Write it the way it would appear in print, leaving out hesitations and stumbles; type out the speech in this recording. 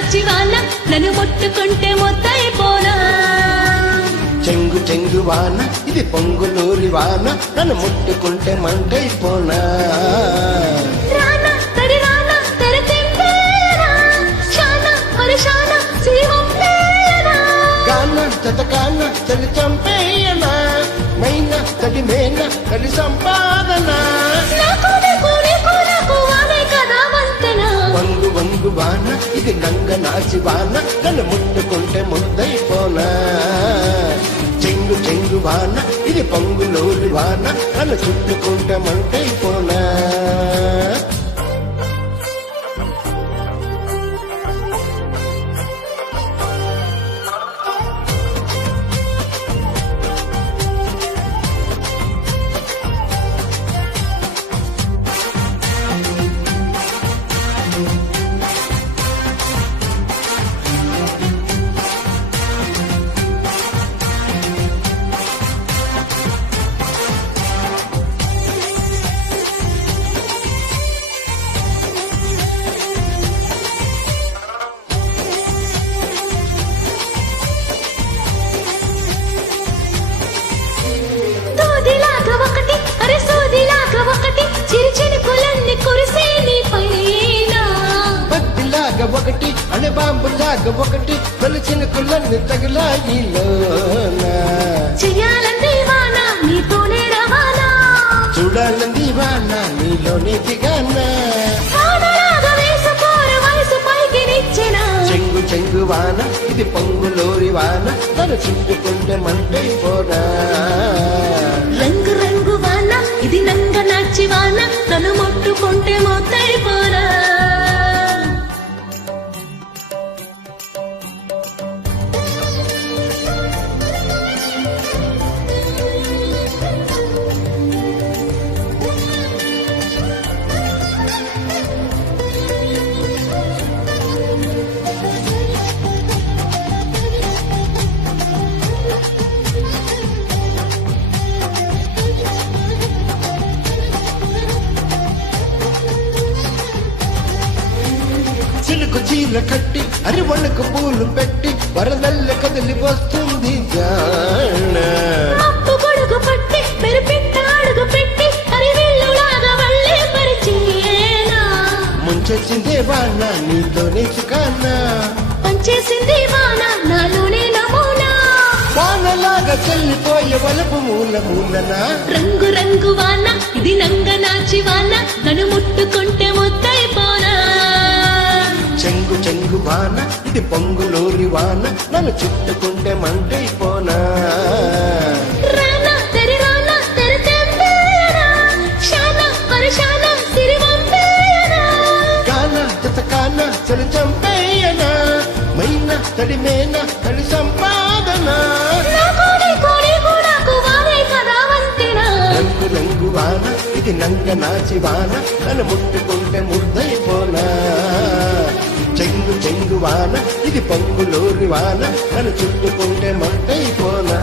నాచి వాన నన్ను ముట్టుకుంటే మొత్తైపోనా చెంగు చెంగు వాన ఇది పొంగులూరి వాన నన్ను ముట్టుకుంటే మంటైపోనా రానా తడి రానా తెరతింపేనా శానా మరశానా జీవంపేనా గాన జతకాన చలి చంపేయనా మైనా తడి మేనా తడి సంపాదన వంగు వంగు వాన ఇది నంగ నాచి వాన నన్ను ముట్టుకుంటే ముద్దైపోనా చెంగు చెంగు వాన ఇది పొంగులోరి వాన నన్ను చుట్టుకుంటే మంటైపోనా ఒకటి అనే బాంబులాగా ఒకటి కొలిచిన కుళ్ళన్ని తగిలాయిలోనా చెయ్యాలంది వానా నీతోనే రవాణా చూడాలంది వానా నీలోనే దిగానా చెంగు చెంగు వాన ఇది పొంగులోరి వాన తను చుట్టుకుంటే మంటైపోనా రంగు రంగు వాన ఇది నంగ నాచి వాన తను ముట్టుకుంటే మొత్తైపోనా చిలుకు చీర కట్టి అరివణకు పూలు పెట్టి వరదల్ల కదిలి వస్తుంది జాణ గొడుగు పట్టి పెరిపిట్టాడుగు పెట్టి అరివిల్లులాగా వల్లే పరిచేనా ముంచేసిందే వాన నీతోనే చికానా పంచేసింది వాన నాలోనే నమూనా వానలాగా చెల్లిపోయే వలపు మూల మూలనా రంగు రంగు వాన ఇది నంగ నాచి వాన నన్ను ముట్టుకుంటే ముద్దైపోనా చెంగు చెంగు వాన ఇది పొంగులోరి వాన నన్ను చుట్టుకుంటే మంటైపోనా రానా తెరి రానా తెరతెంపేనా శానా పరశానా సిరివంపేనా గాన జతకాన చలి చంపేయనా మైనా తడి మేనా తడి సంపాదన రంగు రంగు వాన ఇది నంగ నాచి వాన నన్ను ముట్టుకుంటే ముద్దైపోనా చెంగు చెంగు వాన ఇది పొంగులోరి వాన నన్ను చుట్టుకుంటే మంటైపోనా